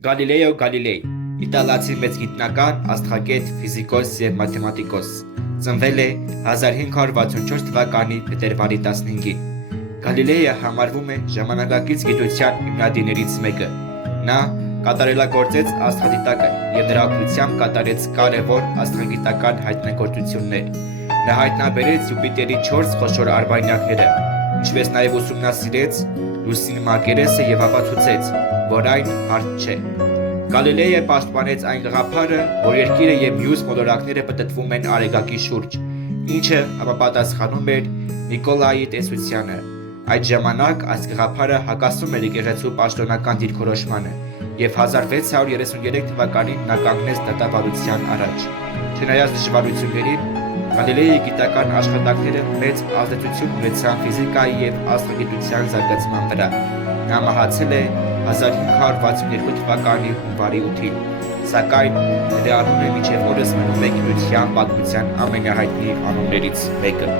Գալիլեո Գալիլեյ, իտալացի մեծ գիտնական, աստղագետ, ֆիզիկոս և մաթեմատիկոս, ծնվել է 1564 թվականի փետրվարի 15-ին։ Գալիլեյը համարվում է ժամանակակից գիտության հիմնադիրներից մեկը։ Նա կատարելագործեց աստղադիտակը և նրա օգնությամբ կատարեց կարևոր աստղագիտական հայտնագործություններ։ Նա հայտնաբերեց Յուպիտերի 4 խոշոր արբանյակները, ինչպես նաև ուսումնասիրեց լուսին մակերեսը և ապացուցեց, որ այն հարթ չէ։ Գալիլեյը պաշտպանեց այն գաղափարը, որ երկիրը և մյուս մոլորակները պտտվում են արեգակի շուրջ, ինչը համապատասխանում էր Նիկոլայի տեսությանը։ Այդ ժամանակ այս գաղափարը հակասում էր եկեղեցու պաշտոնական դիրքորոշմանը, և 1633 թվականին նա կանգնեց դատավարության առաջ։ Չնայած դժվարություններին, Գալիլեյի գիտական աշխատանքները մեծ ազդեցություն ունեցան ֆիզիկայի և աստղագիտության զարգացման վրա։ Նա մահացել է 1562 թվականի հունվարի 8-ին, սակայն նրա անունը մինչև օրս մնում է գիտության պատմության ամենահայտնի անուններից մեկը։